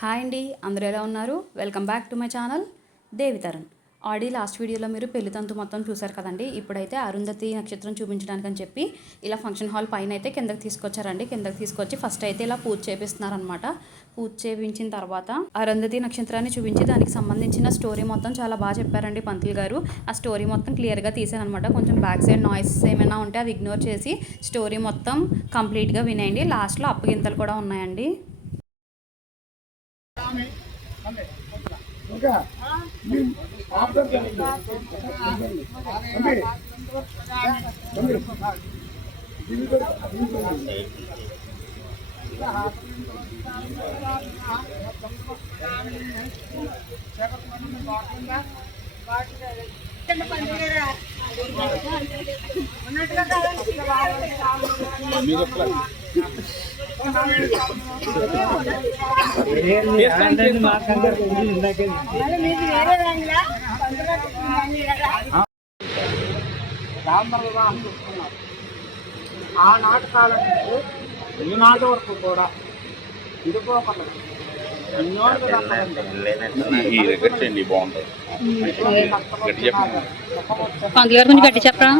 Hi అండి అందరూ ఎలా ఉన్నారు? Welcome back to my channel దేవితరణ్ ఆడి లాస్ట్ వీడియోలో మీరు పెళ్ళి తంతు మొత్తం చూశారు కదండి. ఇప్పుడైతే అరుంధతి నక్షత్రం చూపించడానికి అని చెప్పి ఇలా ఫంక్షన్ హాల్ పైన అయితే కిందకి తీసుకొచ్చారండి. కిందకి తీసుకొచ్చి ఫస్ట్ అయితే ఇలా పూజ చేపిస్తున్నారనమాట పూజ చేపించిన తర్వాత అరుంధతి నక్షత్రాన్ని చూపించి దానికి సంబంధించిన స్టోరీ మొత్తం చాలా బాగా చెప్పారండి పంతులు గారు. ఆ స్టోరీ మొత్తం క్లియర్గా తీసానమాట కొంచెం బ్యాక్ సైడ్ నాయిస్ ఏమైనా ఉంటే అది ఇగ్నోర్ చేసి స్టోరీ మొత్తం కంప్లీట్గా వినేయండి. లాస్ట్లో అప్పగింతలు కూడా ఉన్నాయండి. ఇంకా ఆఫ్టర్ తమ్మి ఆనాటి కాలం నుంచి ఈనాటి వరకు కూడా చెప్పండి పంతులు గారు కొంచెం గట్టి చెప్పరా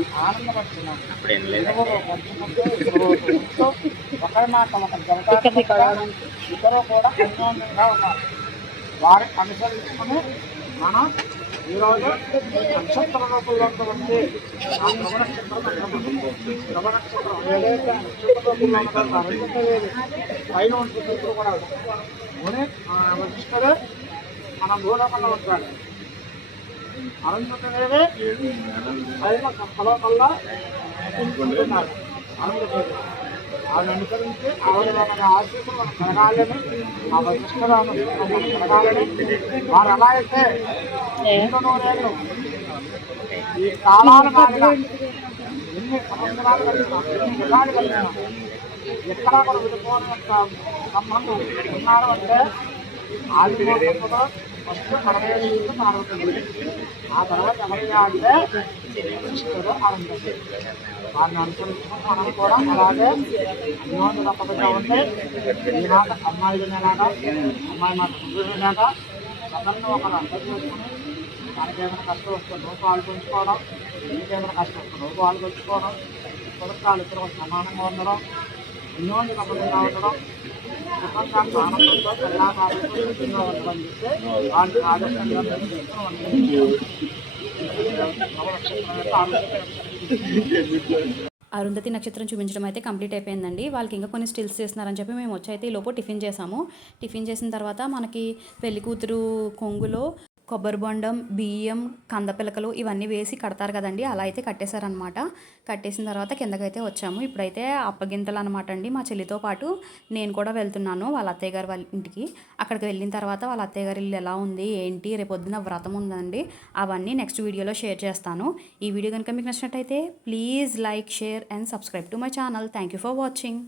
ఒకరి మాట ఒకరి జవదాటకుండా ఇద్దరు కూడా అన్యోన్యంగా ఉన్నారు. వారి అనుసరించుకుని మనం ఈరోజు నక్షత్ర రూపంలో ఉన్నటువంటి ఆ ధ్రువ నక్షత్రం ధ్రువ నక్షత్రం ఏదైతే పైన ఉంటుంది కూడా ముని వశిష్ఠుడు మన భూలోకంలో ఉంటాడు. అరుంధతి దేవి పైన కల్లా ఉంటున్నారు అరుంధతి ఆవిడ అనుసరించి ఆవిడ మన ఆశీస్సులు మనం కలగాలని ఆ వశిష్ఠరాము మనం కలగాలని వారు ఎలా అయితే ఎన్నో నూరేళ్ళు ఈ కాలాల మాదిగా ఎన్ని సంవత్సరాలు కలిగినా ఎన్ని యుగాలు కలిగినా ఎక్కడా కూడా విడిపోవడం యొక్క సంబంధం ఉన్నారు అంటే ఆదిమూలంలో ఫస్ట్ పరమేశ్వరుడు పార్వతుంది ఆ తర్వాత ఎవరి అంటే కృష్ణుడు ఆనందం. వారిని అనుసరించుకుని మనం కూడా అలాగే అన్యోన్య తప్పకుండా ఉంటే ఈనాట అమ్మాయి వినేలాగా అమ్మాయి మాట ముందు వినేలాగా ఒకరిని ఒకరు అర్థం చేసుకుని దానికి ఏమైనా కష్టం వస్తే నువ్వు పాల్గొంచుకోవడం నీకేమైనా కష్టం వస్తే నువ్వు పాల్గొంచుకోవడం పుస్తకాలు ఇద్దరు సమానంగా ఉండడం అన్యోన్య తప్పకుండా ఉండడం ఆనందంతో అరుంధతి నక్షత్రం చూపించడం అయితే కంప్లీట్ అయిపోయిందండి. వాళ్ళకి ఇంకా కొన్ని స్టిల్స్ చేస్తున్నారని చెప్పి మేము వచ్చి అయితే ఈ లోపు టిఫిన్ చేసాము. టిఫిన్ చేసిన తర్వాత మనకి పెళ్ళి కూతురు కొంగులో కొబ్బరి బొండం బియ్యం కందపిలకలు ఇవన్నీ వేసి కడతారు కదండి. అలా అయితే కట్టేశారనమాట కట్టేసిన తర్వాత కిందకైతే వచ్చాము. ఇప్పుడైతే అప్పగింతలు అనమాట అండి మా చెల్లితో పాటు. నేను కూడా వెళ్తున్నాను వాళ్ళ అత్తయ్య గారి వాళ్ళ ఇంటికి. అక్కడికి వెళ్ళిన తర్వాత వాళ్ళ అత్తయ్య గారి ఇల్లు ఎలా ఉంది ఏంటి రేపొద్దున వ్రతం ఉందండి అవన్నీ నెక్స్ట్ వీడియోలో షేర్ చేస్తాను. ఈ వీడియో కనుక మీకు నచ్చినట్టయితే please like share and subscribe to my channel. Thank you for watching.